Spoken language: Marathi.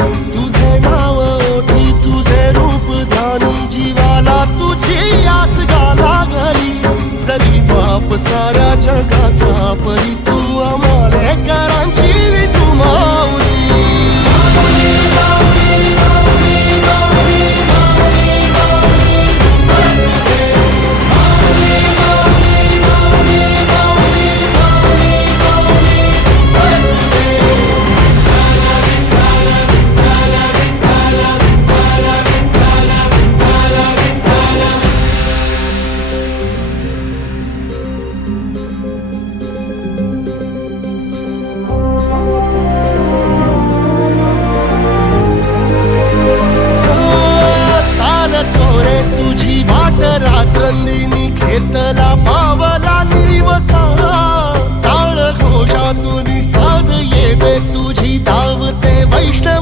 तुझे नाव ओठी तुझे रूप ध्यानी जीवाला तुझी आस गा लागली जरी बाप सा